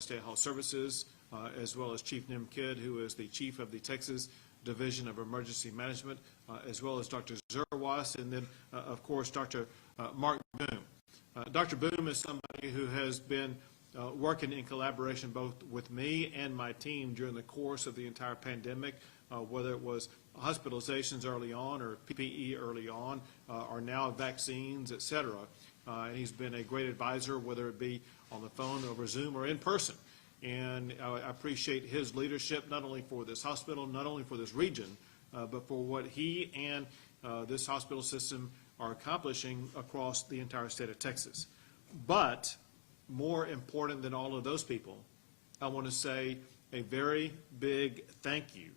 State Health Services, as well as Chief Nim Kidd, who is the Chief of the Texas Division of Emergency Management, as well as Dr. Zerwas, and then, of course, Dr. Mark Boom. Dr. Boom is somebody who has been working in collaboration both with me and my team during the course of the entire pandemic, whether it was hospitalizations early on or PPE early on, or now vaccines, et cetera. He's been a great advisor, whether it be on the phone, over Zoom, or in person. And I appreciate his leadership, not only for this hospital, not only for this region, but for what he and this hospital system are accomplishing across the entire state of Texas. But more important than all of those people, I want to say a very big thank you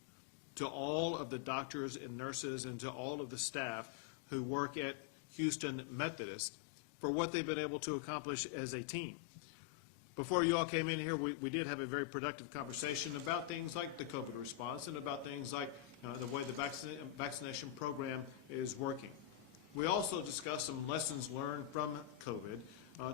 to all of the doctors and nurses and to all of the staff who work at Houston Methodist for what they've been able to accomplish as a team. Before you all came in here, we did have a very productive conversation about things like the COVID response and about things like the way the vaccination program is working. We also discussed some lessons learned from COVID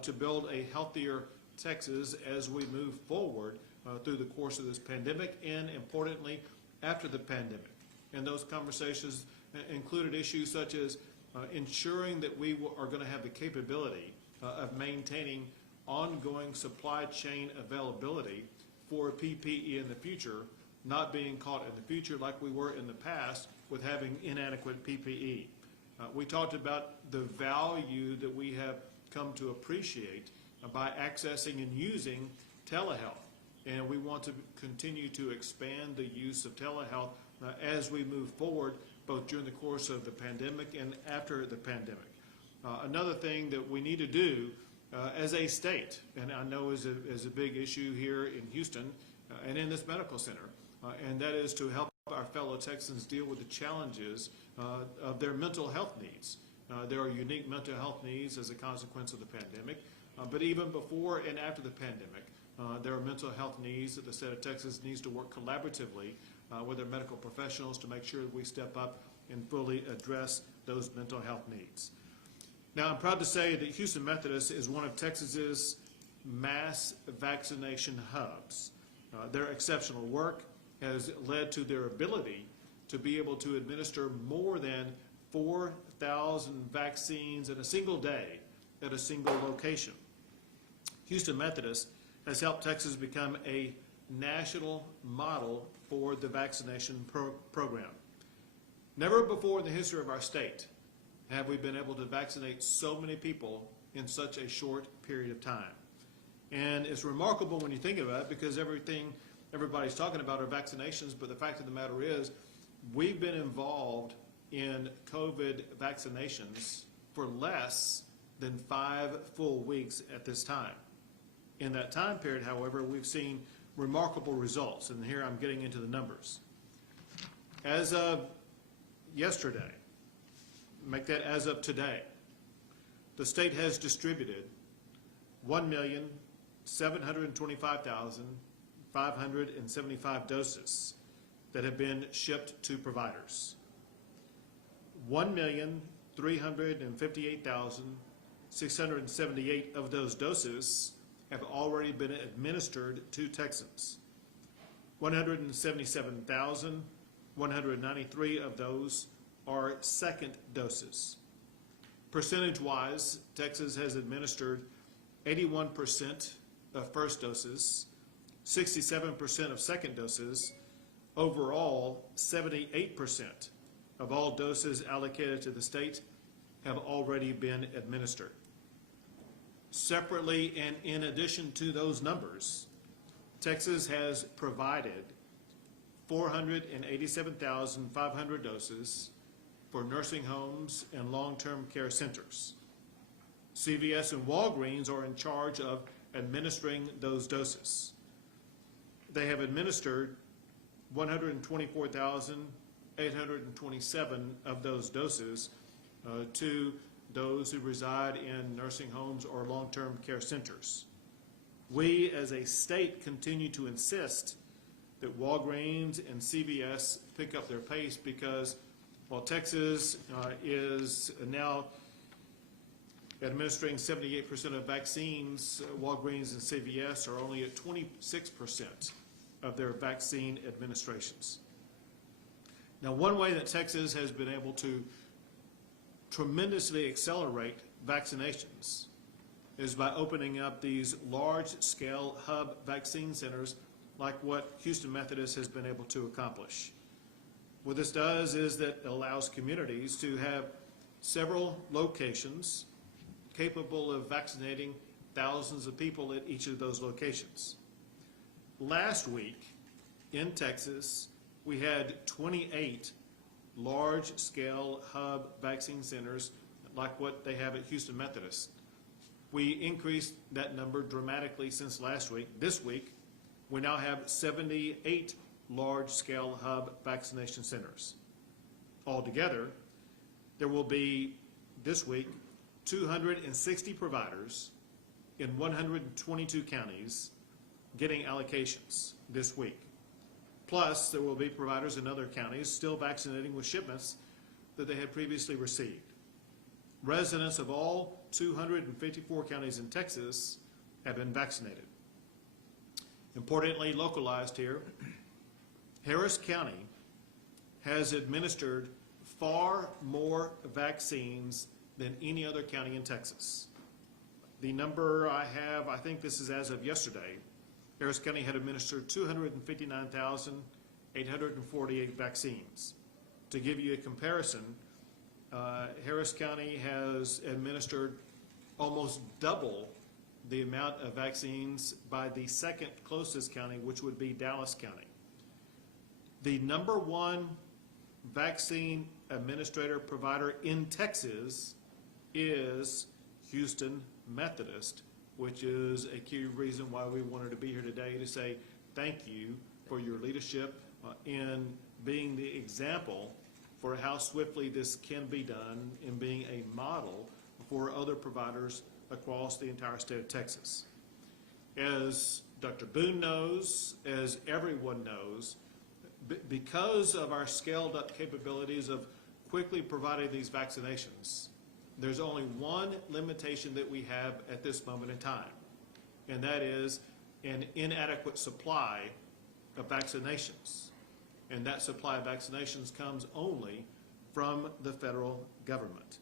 to build a healthier Texas as we move forward through the course of this pandemic and, importantly, after the pandemic. And those conversations included issues such as ensuring that we are going to have the capability of maintaining ongoing supply chain availability for PPE in the future, not being caught in the future like we were in the past with having inadequate PPE. We talked about the value that we have come to appreciate by accessing and using telehealth. And we want to continue to expand the use of telehealth as we move forward, both during the course of the pandemic and after the pandemic. Another thing that we need to do as a state, and I know is a big issue here in Houston and in this medical center, and that is to help our fellow Texans deal with the challenges of their mental health needs. There are unique mental health needs as a consequence of the pandemic, but even before and after the pandemic, there are mental health needs that the state of Texas needs to work collaboratively with their medical professionals to make sure that we step up and fully address those mental health needs. Now, I'm proud to say that Houston Methodist is one of Texas's mass vaccination hubs. Their exceptional work has led to their ability to be able to administer more than 4,000 vaccines in a single day at a single location. Houston Methodist has helped Texas become a national model for the vaccination program. Never before in the history of our state have we been able to vaccinate so many people in such a short period of time. And it's remarkable when you think about it, because everybody's talking about are vaccinations, but the fact of the matter is we've been involved in COVID vaccinations for less than 5 full weeks at this time. In that time period, however, we've seen remarkable results, and here I'm getting into the numbers. As of yesterday, make that as of today, the state has distributed 1,725,575 doses that have been shipped to providers. 1,358,678 of those doses have already been administered to Texans. 177,193 of those are second doses. Percentage-wise, Texas has administered 81% of first doses, 67% of second doses. Overall, 78% of all doses allocated to the state have already been administered. Separately, and in addition to those numbers, Texas has provided 487,500 doses for nursing homes and long-term care centers. CVS and Walgreens are in charge of administering those doses. They have administered 124,827 of those doses to those who reside in nursing homes or long-term care centers. We as a state continue to insist that Walgreens and CVS pick up their pace, because while Texas is now administering 78% of vaccines. Walgreens and CVS are only at 26% of their vaccine administrations. Now, one way that Texas has been able to tremendously accelerate vaccinations is by opening up these large-scale hub vaccine centers like what Houston Methodist has been able to accomplish. What this does is that it allows communities to have several locations capable of vaccinating thousands of people at each of those locations. Last week in Texas, we had 28 large-scale hub vaccine centers like what they have at Houston Methodist. We increased that number dramatically since last week. This week, we now have 78 large-scale hub vaccination centers. Altogether, there will be, this week, 260 providers in 122 counties getting allocations this week. Plus, there will be providers in other counties still vaccinating with shipments that they had previously received. Residents of all 254 counties in Texas have been vaccinated. Importantly, localized here, Harris County has administered far more vaccines than any other county in Texas. The number I have, I think this is as of yesterday, Harris County had administered 259,848 vaccines. To give you a comparison, Harris County has administered almost double the amount of vaccines by the second closest county, which would be Dallas County. The number one vaccine administrator provider in Texas is Houston Methodist, which is a key reason why we wanted to be here today to say thank you for your leadership in being the example for how swiftly this can be done and being a model for other providers across the entire state of Texas. As Dr. Boone knows, as everyone knows, because of our scaled up capabilities of quickly providing these vaccinations, there's only one limitation that we have at this moment in time, and that is an inadequate supply of vaccinations. And that supply of vaccinations comes only from the federal government.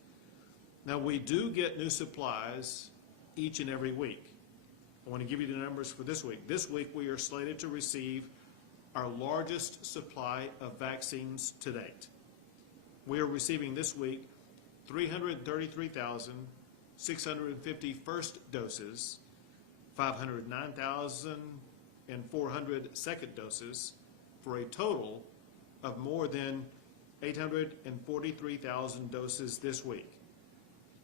Now, we do get new supplies each and every week. I want to give you the numbers for this week. This week, we are slated to receive our largest supply of vaccines to date. We are receiving this week 333,650 first doses, 509,400 second doses, for a total of more than 843,000 doses this week.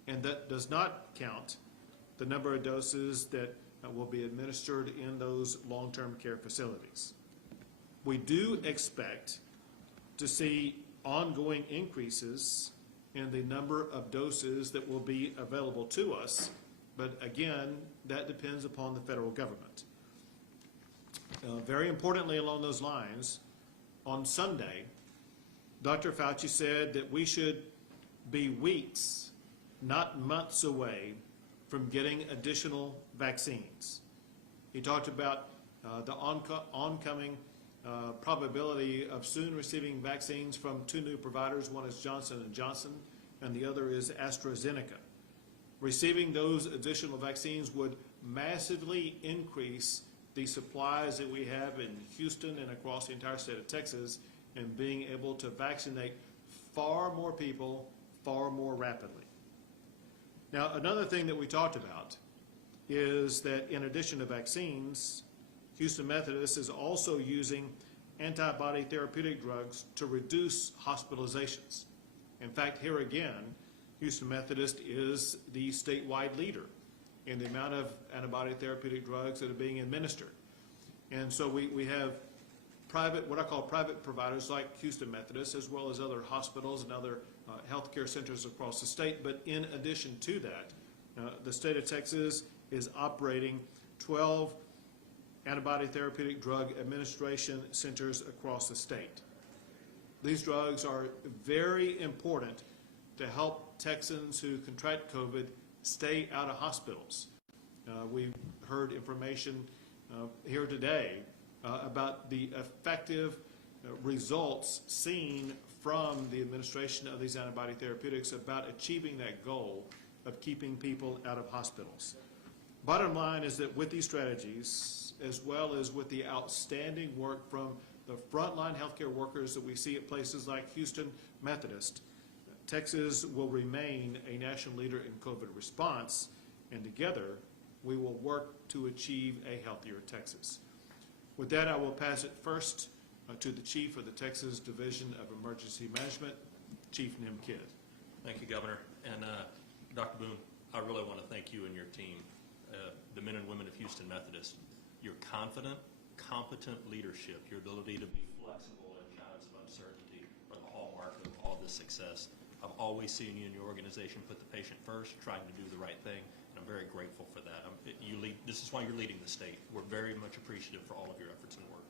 And that does not count the number of doses that will be administered in those long-term care facilities. We do expect to see ongoing increases in the number of doses that will be available to us, but again, that depends upon the federal government. Very importantly along those lines, on Sunday, Dr. Fauci said that we should be weeks, not months away from getting additional vaccines. He talked about the oncoming probability of soon receiving vaccines from two new providers. One is Johnson & Johnson, and the other is AstraZeneca. Receiving those additional vaccines would massively increase the supplies that we have in Houston and across the entire state of Texas, and being able to vaccinate far more people far more rapidly. Now, another thing that we talked about is that in addition to vaccines, Houston Methodist is also using antibody therapeutic drugs to reduce hospitalizations. In fact, here again, Houston Methodist is the statewide leader in the amount of antibody therapeutic drugs that are being administered. And so we have private, what I call private providers like Houston Methodist, as well as other hospitals and other healthcare centers across the state. But in addition to that, the state of Texas is operating 12 antibody therapeutic drug administration centers across the state. These drugs are very important to help Texans who contract COVID stay out of hospitals. We've heard information here today about the effective results seen from the administration of these antibody therapeutics about achieving that goal of keeping people out of hospitals. Bottom line is that with these strategies, as well as with the outstanding work from the frontline healthcare workers that we see at places like Houston Methodist, Texas will remain a national leader in COVID response, and together we will work to achieve a healthier Texas. With that, I will pass it first to the Chief of the Texas Division of Emergency Management, Chief Nim Kidd. Thank you, Governor. And Dr. Boone, I really want to thank you and your team, the men and women of Houston Methodist. Your confident, competent leadership, your ability to be flexible in times of uncertainty are the hallmark of all this success. I've always seen you and your organization put the patient first, trying to do the right thing, and I'm very grateful for that. This is why you're leading the state. We're very much appreciative for all of your efforts and work.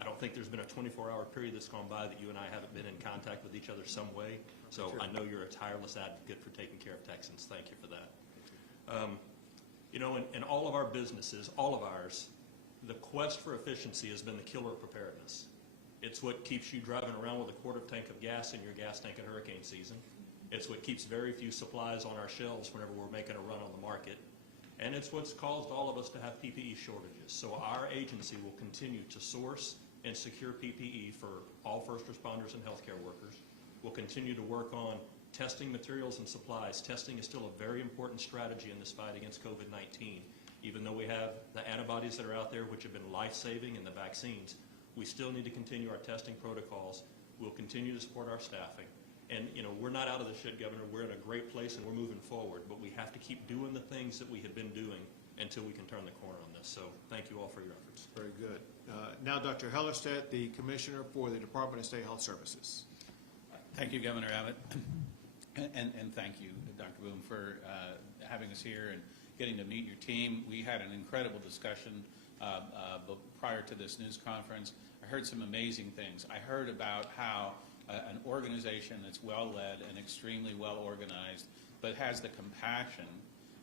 I don't think there's been a 24-hour period that's gone by that you and I haven't been in contact with each other some way. So sure. I know you're a tireless advocate for taking care of Texans. Thank you for that. You know, in all of our businesses, all of ours, the quest for efficiency has been the killer of preparedness. It's what keeps you driving around with a quarter tank of gas in your gas tank at hurricane season. It's what keeps very few supplies on our shelves whenever we're making a run on the market. And it's what's caused all of us to have PPE shortages. So our agency will continue to source and secure PPE for all first responders and healthcare workers. We'll continue to work on testing materials and supplies. Testing is still a very important strategy in this fight against COVID-19. Even though we have the antibodies that are out there, which have been life-saving, and the vaccines, we still need to continue our testing protocols. We'll continue to support our staffing. And, you know, we're not out of the shit, Governor. We're in a great place and we're moving forward, but we have to keep doing the things that we have been doing until we can turn the corner on this. So thank you all for your efforts. Very good. Now, Dr. Hellerstedt, the Commissioner for the Department of State Health Services. Thank you, Governor Abbott. And thank you, Dr. Boone, for having us here and getting to meet your team. We had an incredible discussion prior to this news conference. I heard some amazing things. I heard about how an organization that's well-led and extremely well-organized, but has the compassion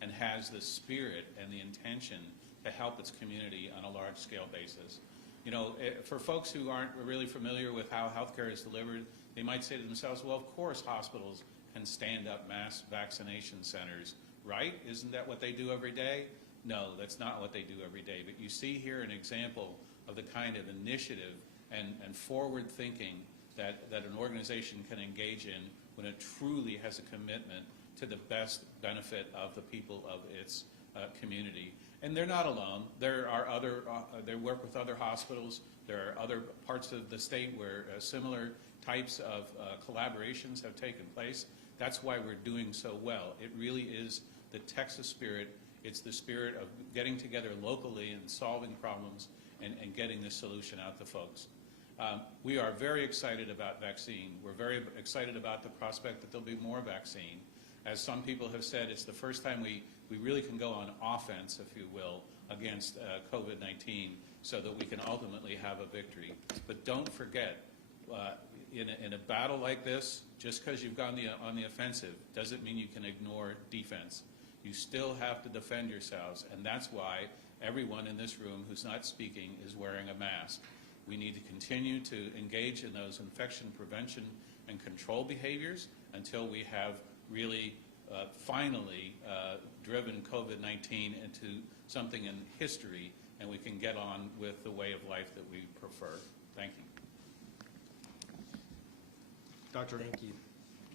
and has the spirit and the intention to help its community on a large-scale basis. You know, for folks who aren't really familiar with how healthcare is delivered, they might say to themselves, well, of course hospitals can stand up mass vaccination centers, right? Isn't that what they do every day? No, that's not what they do every day. But you see here an example of the kind of initiative and forward thinking that an organization can engage in when it truly has a commitment to the best benefit of the people of its community. And they're not alone. There are other, they work with other hospitals. There are other parts of the state where similar types of collaborations have taken place. That's why we're doing so well. It really is the Texas spirit. It's the spirit of getting together locally and solving problems and getting this solution out to folks. We are very excited about vaccine. We're very excited about the prospect that there'll be more vaccine. As some people have said, it's the first time we really can go on offense, if you will, against COVID-19 so that we can ultimately have a victory. But don't forget, in a battle like this, just because you've gone on the offensive doesn't mean you can ignore defense. You still have to defend yourselves, and that's why everyone in this room who's not speaking is wearing a mask. We need to continue to engage in those infection prevention and control behaviors until we have really finally driven COVID-19 into something in history and we can get on with the way of life that we prefer. Thank you. Doctor. Thank you.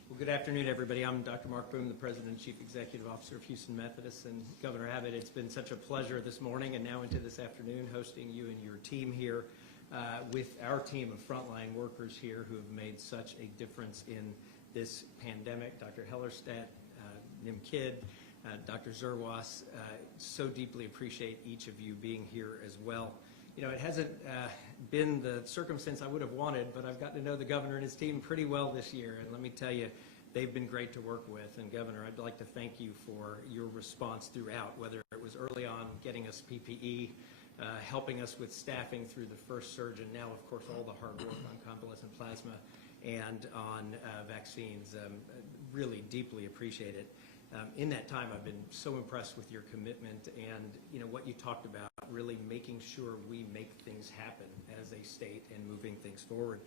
Well, good afternoon, everybody. I'm Dr. Mark Boone, the President and Chief Executive Officer of Houston Methodist. And Governor Abbott, it's been such a pleasure this morning and now into this afternoon hosting you and your team here with our team of frontline workers here who have made such a difference in this pandemic. Dr. Hellerstedt, Nim Kidd, Dr. Zerwas, so deeply appreciate each of you being here as well. You know, it hasn't been the circumstance I would have wanted, but I've gotten to know the governor and his team pretty well this year, and let me tell you, they've been great to work with. And Governor, I'd like to thank you for your response throughout, whether it was early on getting us PPE, helping us with staffing through the first surge, and now, of course, all the hard work on convalescent plasma and on vaccines. Really deeply appreciate it. In that time, I've been so impressed with your commitment and what you talked about, really making sure we make things happen as a state and moving things forward.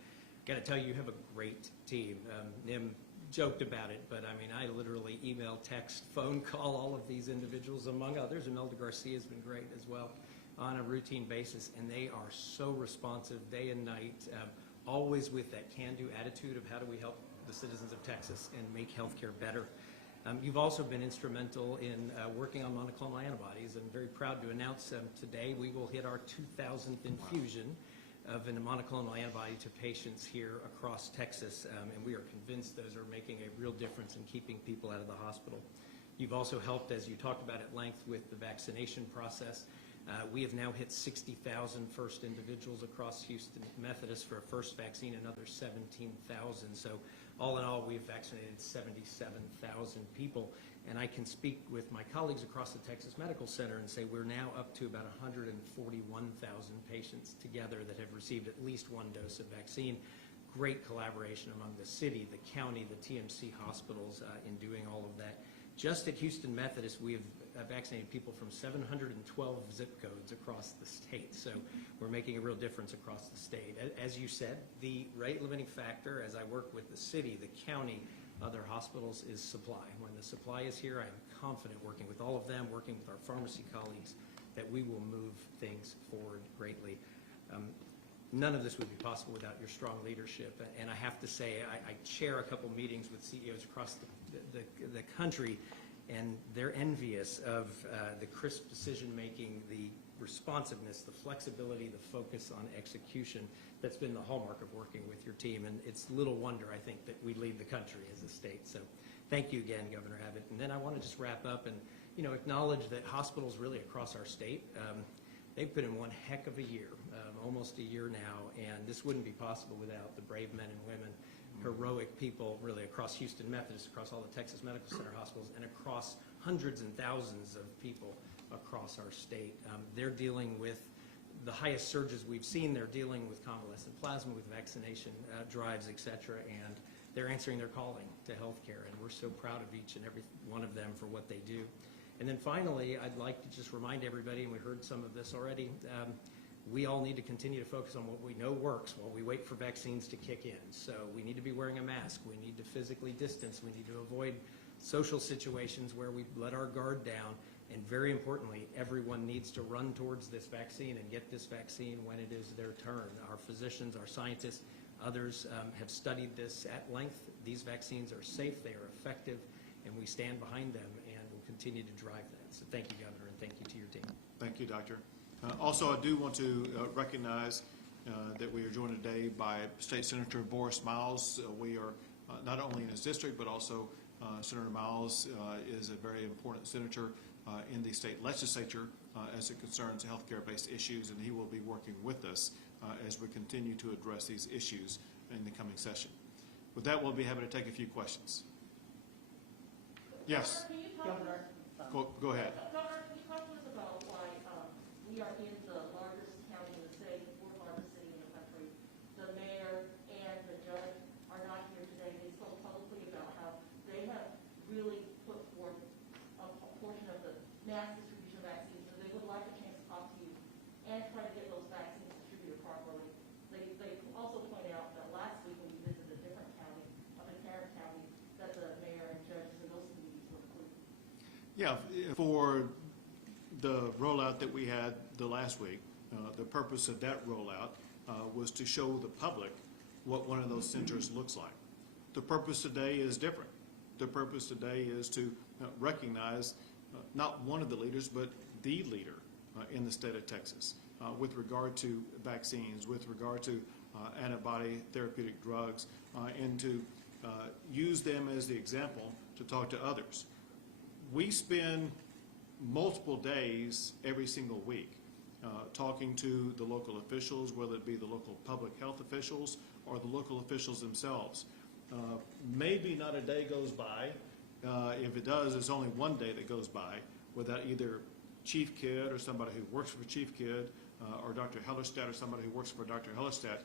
Got to tell you, you have a great team. Nim joked about it, but I mean, I literally email, text, phone call all of these individuals, among others. Imelda Garcia has been great as well on a routine basis, and they are so responsive day and night, always with that can-do attitude of how do we help the citizens of Texas and make healthcare better. You've also been instrumental in working on monoclonal antibodies. I'm very proud to announce today we will hit our 2,000th infusion of a monoclonal antibody to patients here across Texas, and we are convinced those are making a real difference in keeping people out of the hospital. You've also helped, as you talked about at length, with the vaccination process. We have now hit 60,000 first individuals across Houston Methodist for a first vaccine, another 17,000. So all in all, we've vaccinated 77,000 people. And I can speak with my colleagues across the Texas Medical Center and say we're now up to about 141,000 patients together that have received at least one dose of vaccine. Great collaboration among the city, the county, the TMC hospitals in doing all of that. Just at Houston Methodist, we have vaccinated people from 712 zip codes across the state. So we're making a real difference across the state. As you said, the rate limiting factor, as I work with the city, the county, other hospitals, is supply. When the supply is here, I am confident, working with all of them, working with our pharmacy colleagues, that we will move things forward greatly. None of this would be possible without your strong leadership. And I have to say, I chair a couple meetings with CEOs across the country, and they're envious of the crisp decision-making, the responsiveness, the flexibility, the focus on execution that's been the hallmark of working with your team. And it's little wonder, I think, that we lead the country as a state. So thank you again, Governor Abbott. And then I want to just wrap up and acknowledge that hospitals really across our state, they've put in one heck of a year, almost a year now, and this wouldn't be possible without the brave men and women, heroic people really across Houston Methodist, across all the Texas Medical Center hospitals, and across hundreds and thousands of people across our state. They're dealing with the highest surges we've seen. They're dealing with convalescent plasma, with vaccination drives, et cetera, and they're answering their calling to healthcare, and we're so proud of each and every one of them for what they do. And then finally, I'd like to just remind everybody, and we heard some of this already, we all need to continue to focus on what we know works while we wait for vaccines to kick in. So we need to be wearing a mask. We need to physically distance. We need to avoid social situations where we let our guard down. And very importantly, everyone needs to run towards this vaccine and get this vaccine when it is their turn. Our physicians, our scientists, others have studied this at length. These vaccines are safe, they are effective, and we stand behind them and will continue to drive that. So thank you, Governor, and thank you to your team. Thank you, Doctor. Also, I do want to recognize that we are joined today by State Senator Boris Miles. We are not only in his district, but also Senator Miles is a very important senator in the state legislature as it concerns healthcare-based issues, and he will be working with us as we continue to address these issues in the coming session. With that, we'll be happy to take a few questions. Yes. Governor, Go ahead. Governor, can you talk to us about why we are in the largest county in the state, fourth largest city in the country? The mayor and the judge are not here today. They spoke publicly about how they have really put forth a portion of the mass distribution of vaccines, so they would like a chance to talk to you and try to get those vaccines distributed properly. They also point out that last week when we visited a different county, up in Tarrant County, that the mayor and judges in those communities were included. Yeah, for the rollout that we had the last week, the purpose of that rollout was to show the public what one of those centers looks like. The purpose today is different. The purpose today is to recognize not one of the leaders, but the leader in the state of Texas with regard to vaccines, with regard to antibody therapeutic drugs, and to use them as the example to talk to others. We spend multiple days every single week talking to the local officials, whether it be the local public health officials or the local officials themselves. Maybe not a day goes by. If it does, it's only one day that goes by without either Chief Kidd or somebody who works for Chief Kidd or Dr. Hellerstedt or somebody who works for Dr. Hellerstedt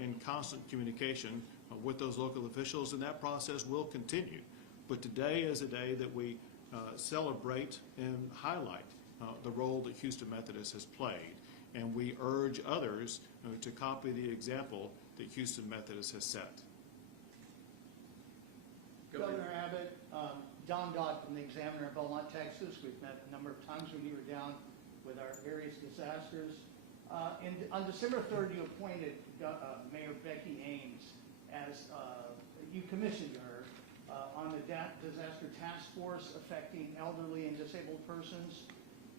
in constant communication with those local officials, and that process will continue. But today is a day that we celebrate and highlight the role that Houston Methodist has played. And we urge others to copy the example that Houston Methodist has set. Governor Abbott, John Dodd from the Examiner of Beaumont, Texas. We've met a number of times when you were down with our various disasters. On December 3rd, you appointed Mayor Becky Ames as, you commissioned her on the disaster task force affecting elderly and disabled persons.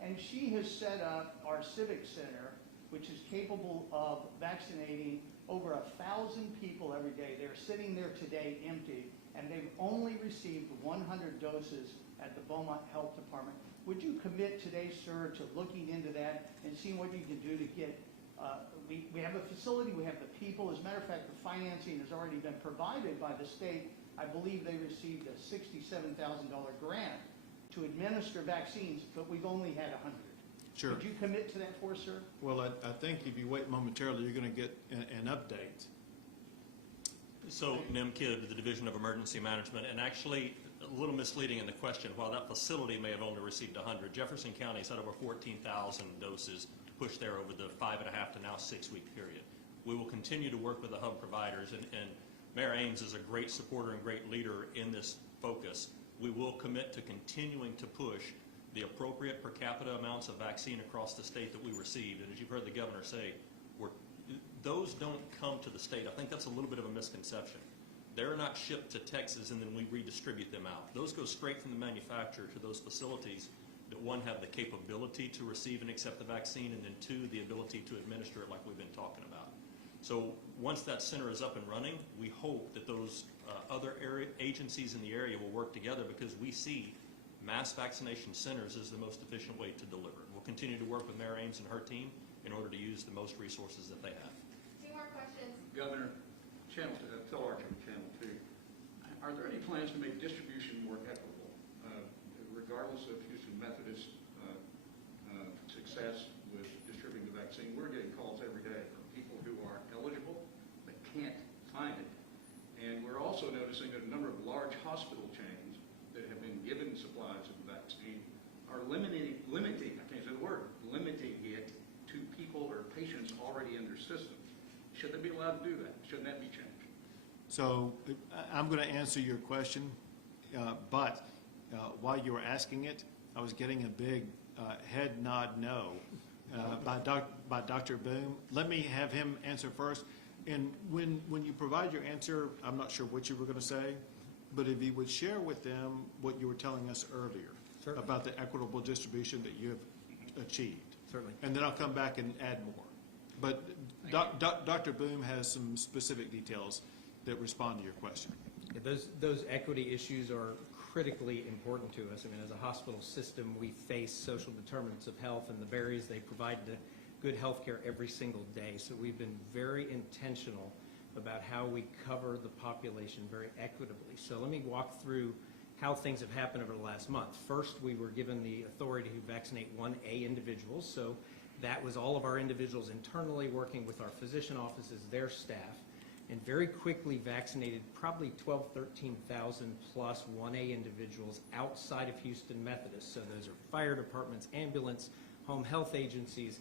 And she has set up our Civic Center, which is capable of vaccinating over 1,000 people every day. They're sitting there today empty, and they've only received 100 doses at the Beaumont Health Department. Would you commit today, sir, to looking into that and seeing what you can do to get, we have a facility, we have the people. As a matter of fact, the financing has already been provided by the state. I believe they received a $67,000 grant to administer vaccines, but we've only had 100. Sure. Would you commit to that for us, sir? Well, I think if you wait momentarily, you're going to get an update. So NIM Kidd, the Division of Emergency Management, and actually a little misleading in the question. While that facility may have only received 100, Jefferson County's had over 14,000 doses to push there over the 5.5 to now 6 week period. We will continue to work with the hub providers, and Mayor Ames is a great supporter and great leader in this focus. We will commit to continuing to push the appropriate per capita amounts of vaccine across the state that we received. And as you've heard the governor say, those don't come to the state. I think that's a little bit of a misconception. They're not shipped to Texas and then we redistribute them out. Those go straight from the manufacturer to those facilities that, one, have the capability to receive and accept the vaccine, and then two, the ability to administer it like we've been talking about. So once that center is up and running, we hope that those other agencies in the area will work together, because we see mass vaccination centers as the most efficient way to deliver. We'll continue to work with Mayor Ames and her team in order to use the most resources that they have. Two more questions. Governor, telearch from Channel 2, are there any plans to make distribution more equitable? Regardless of Houston Methodist success with distributing the vaccine, we're getting calls every day from people who are eligible but can't find it. And we're also noticing that a number of large hospital chains that have been given supplies of the vaccine are limiting, I can't say the word, limiting it to people or patients already in their system. Should they be allowed to do that? Shouldn't that be changed? So I'm going to answer your question, but while you were asking it, I was getting a big head nod no by Dr. Boom. Let me have him answer first. And when you provide your answer, I'm not sure what you were going to say, but if you would share with them what you were telling us earlier. Certainly. About the equitable distribution that you have achieved. Certainly. And then I'll come back and add more. But Dr. Boom has some specific details that respond to your question. Yeah, those equity issues are critically important to us. I mean, as a hospital system, we face social determinants of health and the barriers they provide to good health care every single day. So we've been very intentional about how we cover the population very equitably. So let me walk through how things have happened over the last month. First, we were given the authority to vaccinate 1A individuals. So that was all of our individuals internally working with our physician offices, their staff, and very quickly vaccinated probably 12, 13,000 plus 1A individuals outside of Houston Methodist. So those are fire departments, ambulance, home health agencies,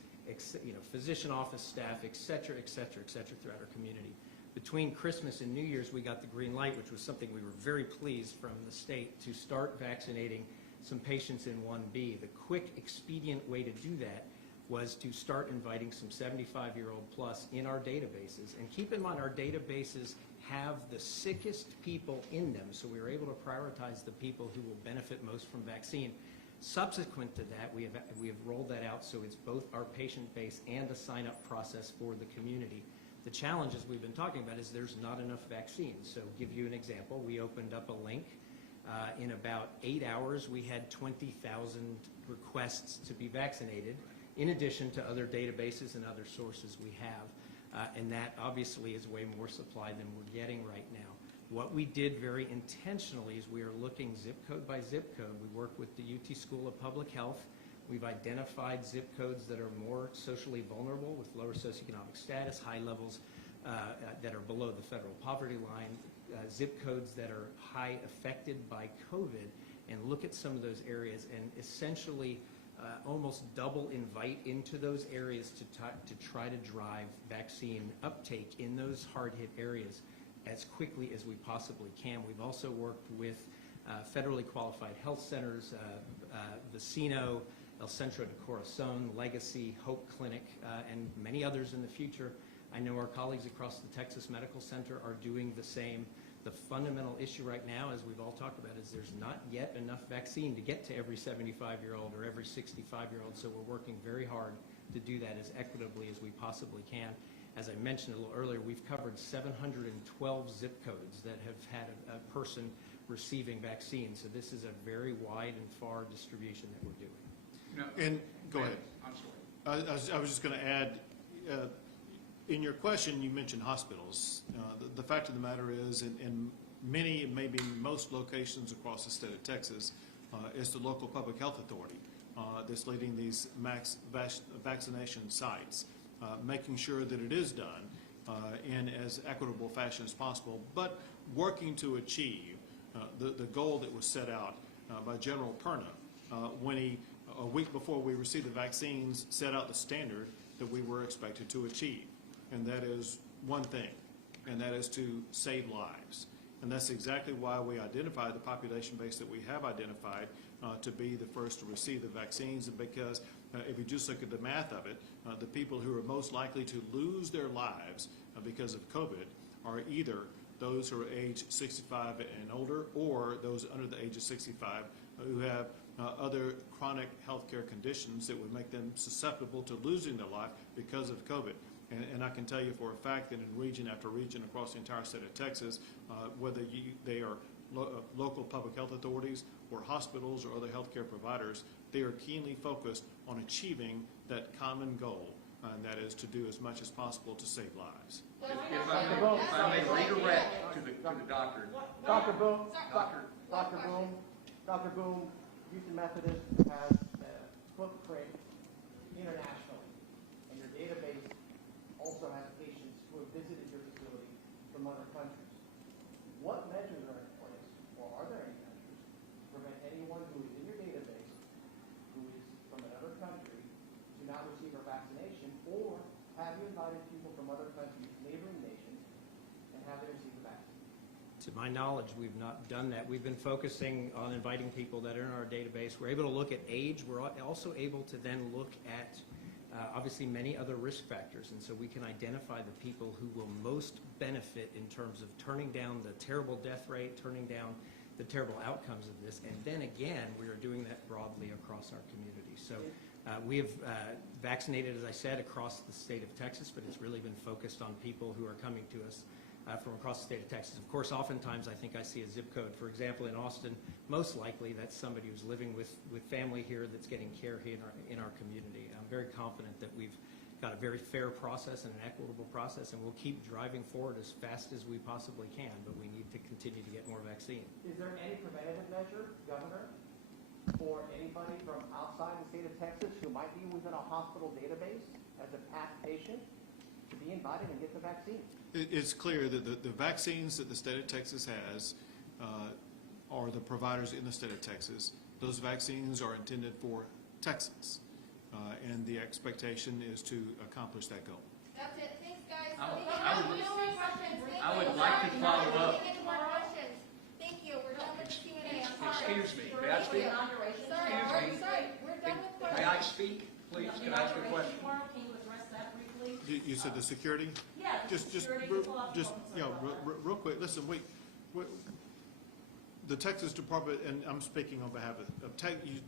physician office staff, et cetera, throughout our community. Between Christmas and New Year's, we got the green light, which was something we were very pleased from the state, to start vaccinating some patients in 1B. The quick, expedient way to do that was to start inviting some 75-year-old plus in our databases. And keep in mind, our databases have the sickest people in them, so we were able to prioritize the people who will benefit most from vaccine. Subsequent to that, we have rolled that out so it's both our patient base and a sign-up process for the community. The challenges we've been talking about is there's not enough vaccines. So give you an example, we opened up a link. In about 8 hours, we had 20,000 requests to be vaccinated, in addition to other databases and other sources we have. And that obviously is way more supply than we're getting right now. What we did very intentionally is we are looking zip code by zip code. We work with the UT School of Public Health. We've identified zip codes that are more socially vulnerable with lower socioeconomic status, high levels that are below the federal poverty line, zip codes that are high affected by COVID and look at some of those areas and essentially almost double invite into those areas to try to drive vaccine uptake in those hard-hit areas as quickly as we possibly can. We've also worked with federally qualified health centers, Vecino, El Centro de Corazon, Legacy, Hope Clinic, and many others in the future. I know our colleagues across the Texas Medical Center are doing the same. The fundamental issue right now, as we've all talked about, is there's not yet enough vaccine to get to every 75-year-old or every 65-year-old, so we're working very hard to do that as equitably as we possibly can. As I mentioned a little earlier, we've covered 712 zip codes that have had a person receiving vaccine, so this is a very wide and far distribution that we're doing. No, And go ahead. I'm sorry. I was just going to add, in your question, you mentioned hospitals. The fact of the matter is, in many, maybe most locations across the state of Texas, is the local public health authority that's leading these vaccination sites, making sure that it is done in as equitable fashion as possible, but working to achieve the goal that was set out by General Perna when he, a week before we received the vaccines, set out the standard that we were expected to achieve. And that is one thing, and that is to save lives. And that's exactly why we identified the population base that we have identified to be the first to receive the vaccines, and because if you just look at the math of it, the people who are most likely to lose their lives because of COVID are either those who are age 65 and older, or those under the age of 65 who have other chronic healthcare conditions that would make them susceptible to losing their life because of COVID. And I can tell you for a fact that in region after region across the entire state of Texas, whether they are local public health authorities or hospitals or other healthcare providers, they are keenly focused on achieving that common goal, and that is to do as much as possible to save lives. If I may redirect to the doctor. Dr. Boone, Doctor. Dr. Boone, Houston Methodist has a footprint internationally, and your database also has patients who have visited your facility from other countries. What measures are in place, or are there any measures, to prevent anyone who is in your database who is from another country to not receive a vaccination, or have you invited people from other countries, neighboring nations, and have they received the vaccine? To my knowledge, we've not done that. We've been focusing on inviting people that are in our database. We're able to look at age. We're also able to then look at obviously many other risk factors, and so we can identify the people who will most benefit in terms of turning down the terrible death rate, turning down the terrible outcomes of this, and then again, we are doing that broadly across our community. So we have vaccinated, as I said, across the state of Texas, but it's really been focused on people who are coming to us from across the state of Texas. Of course, oftentimes I think I see a zip code. For example, in Austin, most likely that's somebody who's living with family here that's getting care here in our community. I'm very confident that we've got a very fair process and an equitable process, and we'll keep driving forward as fast as we possibly can, but we need to continue to get more vaccine. Is there any preventative measure, Governor, for anybody from outside the state of Texas who might be within a hospital database as a past patient to be invited and get the vaccine? It's clear that the vaccines that the state of Texas has are the providers in the state of Texas. Those vaccines are intended for Texans, and the expectation is to accomplish that goal. That's it. Thanks, guys. I would like to follow up. Any more questions? Thank you. We're done with the Q&A. I'm sorry. Excuse me, may I speak? Sorry. We're done with questions. May I speak, please? Can I ask a question? Can you address that briefly? You said the security? Yeah. Just, security, real quick, listen, the Texas Department, and I'm speaking on behalf of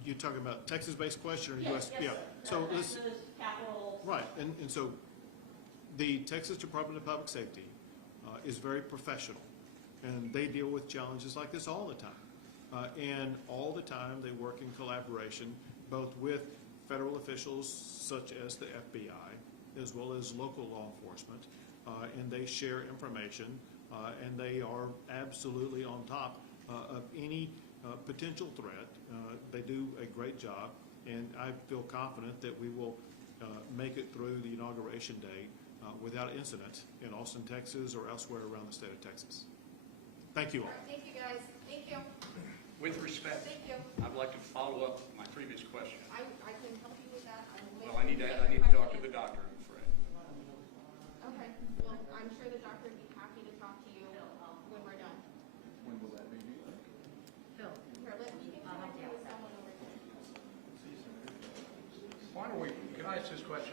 you're talking about Texas-based question or U.S.? Yes, Yeah. sir. So Texas, capital. right, and so the Texas Department of Public Safety is very professional, and they deal with challenges like this all the time. And all the time they work in collaboration, both with federal officials such as the FBI, as well as local law enforcement, and they share information, and they are absolutely on top of any potential threat. They do a great job, and I feel confident that we will make it through the inauguration day without incident in Austin, Texas, or elsewhere around the state of Texas. Thank you all. Thank you, guys. Thank you. With respect, Thank you. I'd like to follow up my previous question. I can help you with that. Well, I need to talk to the doctor, I'm afraid. Okay. Well, I'm sure the doctor would be happy to talk to you when we're done. When will that be? Here, let me get connected with someone over here. Why don't we, can I ask this question?